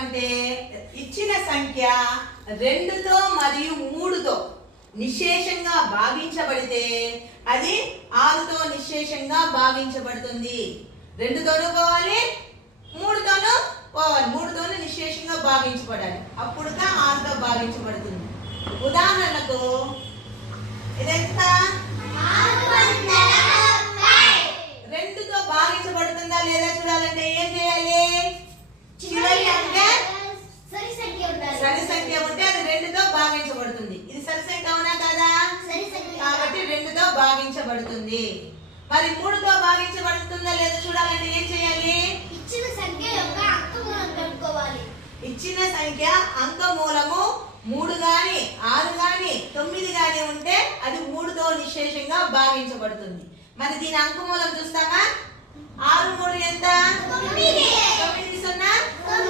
అంటే ఇచ్చిన సంఖ్య 2తో మరియు 3తో నిశేషంగా భాగించబడితే అది 6తో నిశేషంగా భాగించబడుతుంది. 2తోనూ పోవాలి, 3తోనూ పోవాలి. 3తోనూ నిశేషంగా భాగించబడాలి, అప్పుడుగా 6తో భాగించబడుతుంది. ఉదాహరణకు ఇదెంత 2తో భాగించబడుతుందా లేదా చూడాలంటే ఏం చేయాలి? చివరి అంకె సరి సంఖ్య ఉంటే అది 2తో భాగించబడుతుంది. ఇది సరి సంఖ్య అవునా కదా? కాబట్టి 2తో భాగించబడుతుంది. మరి 3తో భాగించబడుతుందా లేదా చూడాలంటే ఏం చేయాలి? ఇచ్చిన సంఖ్య యొక్క అంకమూలం కనుక్కోవాలి. ఇచ్చిన సంఖ్య అంకమూలము 3 గాని 6 గాని 9 గాని ఉంటే అది 3తో నిశేషంగా భాగించబడుతుంది. మరి దీని అంకమూలం చూస్తామా? 6 3 ఎంత? 9. 9 0